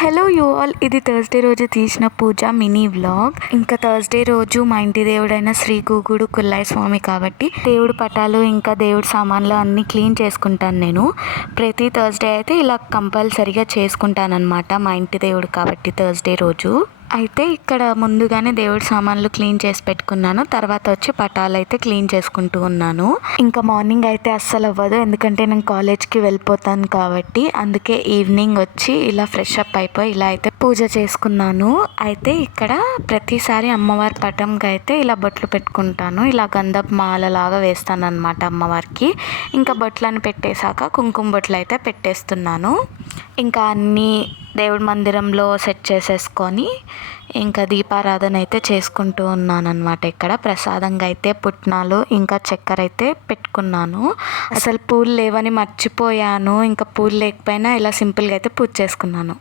Hello you all, ఇది Thursday రోజు తీసిన పూజ మినీ వ్లాగ్. ఇంకా థర్స్డే రోజు మా ఇంటి దేవుడైన శ్రీ గూగుడు కుల్లాయి స్వామి కాబట్టి దేవుడు పటాలు ఇంకా దేవుడి సామాన్లు అన్నీ క్లీన్ చేసుకుంటాను. నేను ప్రతి థర్స్డే అయితే ఇలా కంపల్సరీగా చేసుకుంటానన్నమాట. మా ఇంటి దేవుడు కాబట్టి థర్స్డే రోజు అయితే ఇక్కడ ముందుగానే దేవుడి సామాన్లు క్లీన్ చేసి పెట్టుకున్నాను. తర్వాత వచ్చి పటాలు అయితే క్లీన్ చేసుకుంటూ ఉన్నాను. ఇంకా మార్నింగ్ అయితే అస్సలు అవ్వదు, ఎందుకంటే నేను కాలేజ్కి వెళ్ళిపోతాను కాబట్టి. అందుకే ఈవినింగ్ వచ్చి ఇలా ఫ్రెష్ అప్ అయిపోయి ఇలా అయితే పూజ చేసుకున్నాను. అయితే ఇక్కడ ప్రతిసారి అమ్మవారి పటంకి అయితే ఇలా బొట్లు పెట్టుకుంటాను. ఇలా గంధపు మాలలాగా వేస్తాను అనమాట అమ్మవారికి. ఇంకా బొట్లను పెట్టేశాక కుంకుమ బొట్లు అయితే పెట్టేస్తున్నాను. ఇంకా అన్నీ దేవుడి మందిరంలో సెట్ చేసేసుకొని ఇంకా దీపారాధన అయితే చేసుకుంటూ ఉన్నాను అనమాట. ఇక్కడ ప్రసాదంగా అయితే పుట్నాలు ఇంకా చక్కెర అయితే పెట్టుకున్నాను. అసలు పూలు లేవని మర్చిపోయాను. ఇంకా పూలు లేకపోయినా ఇలా సింపుల్గా అయితే పూజ చేసుకున్నాను.